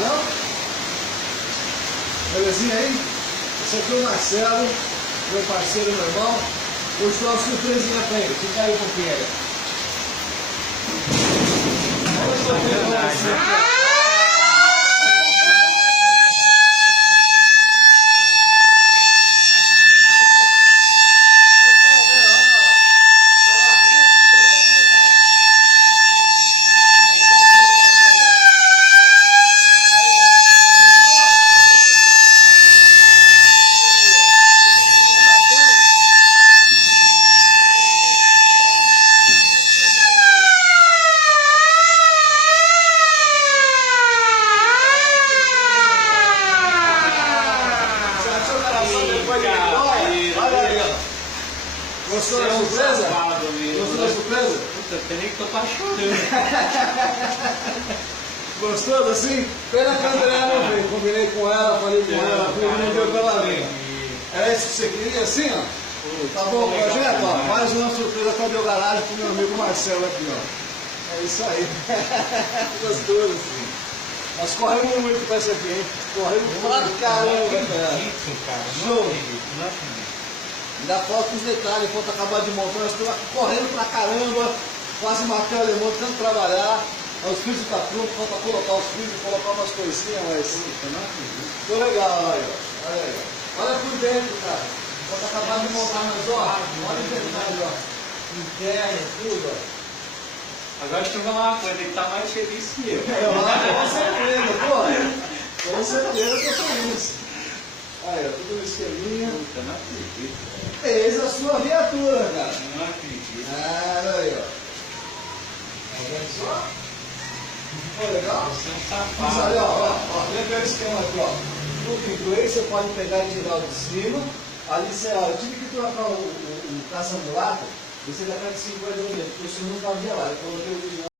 não? Belezinha aí? Esse aqui é o Marcelo, meu parceiro, meu irmão. Hoje tem uma surpresinha pra ele. Fica aí um pouquinho aí. Olha só que legal. Olha aí, ó. Gostou da surpresa? Gostou da surpresa? Puta, peraí que tô quase chorando. Gostou assim? Pena que a Andréa não veio. Combinei com ela, falei com ela, não deu pra ela vir. Era isso que você queria, assim, ó? Tá bom o projeto? Ó, mais uma surpresa com a Deu Garagem pro meu amigo Marcelo aqui, ó. É isso aí. Gostoso, assim. Nós corremos muito pra isso aqui, hein? Corremos pra caramba, cara. Show! Ainda falta os detalhes, falta acabar de montar. Nós estamos correndo pra caramba, quase matei o alemão, tentando trabalhar. Os frisos estão prontos, falta colocar os frisos, colocar umas coisinhas, mas. Ficou legal, olha aí. Olha por dentro, cara. Falta acabar de montar, mas ó, olha os detalhes, ó. Interno, tudo, ó. Agora deixa eu falar uma coisa, ele tá mais feliz que eu. Com certeza, pô. Com certeza eu tô feliz. Aí, ó, tudo no esqueminha. Puta, não acredito. Eis a sua viatura, cara. Não acredito. Olha aí, ó. Tá vendo só? Ficou legal? Você é um Mas safado. ali, ó, lembra o esquema aqui, ó. Tudo inglês, você pode pegar e tirar o de cima. Ali você, ó, eu tive que trocar o caça-mulato. Você já tá de 50 minutos, porque o senhor não tá gelado. Eu coloquei o